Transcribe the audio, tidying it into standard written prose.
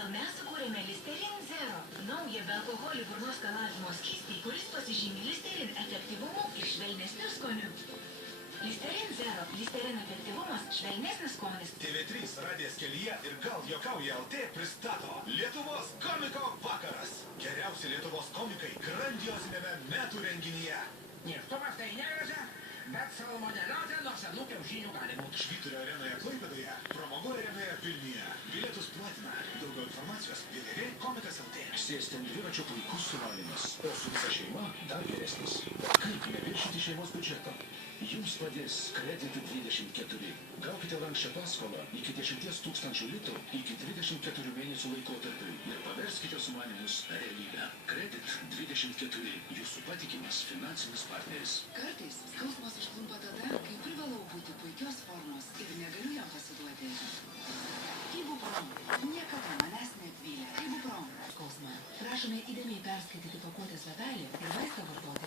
Todėl mes sukūrėme Listerin Zero, naują be alkoholį burnos skalavimo skystį, kuris pasižymi Listerin efektyvumu ir švelnesniu skoniu. Listerin Zero, Listerin efektyvumas, švelnesnis skonis. TV3 radijas kelyje ir gal juokauja LT pristato Lietuvos komiko vakaras. Geriausi Lietuvos komikai grandiozinėme metų renginyje. Nėštumas tai negraža, bet salmoneliozė nuo senų kiaušinių gali būti. Švyturio arenoje Klaipėdoje, Pramogų arenoje Vilniuje. Bilietus platina. Daugiau informacijos www.komikas.lt. Sėsti ant dviračio puikus suvalymas, o su visa šeima dar geresnis. Kaip neviršyti šeimos biudžeto? Jums padės Kredit 24. Gaukite lanksčią paskolą iki 10 000 litų iki 24 mėnesių laikotarpiui ir paverskite sumanymus realybę. Kredit 24. Jūsų patikimas finansinis partneris. Kartais skausmas užklumpa tada, kai privalau būti puikios formos ir negaliu jam pasiduoti. Ibuprom. Niekada manęs neapvylė. Ibuprom. Skausmą. Prašome įdėmiai perskaityti pakuotės lapelį ir vaistą vartoti.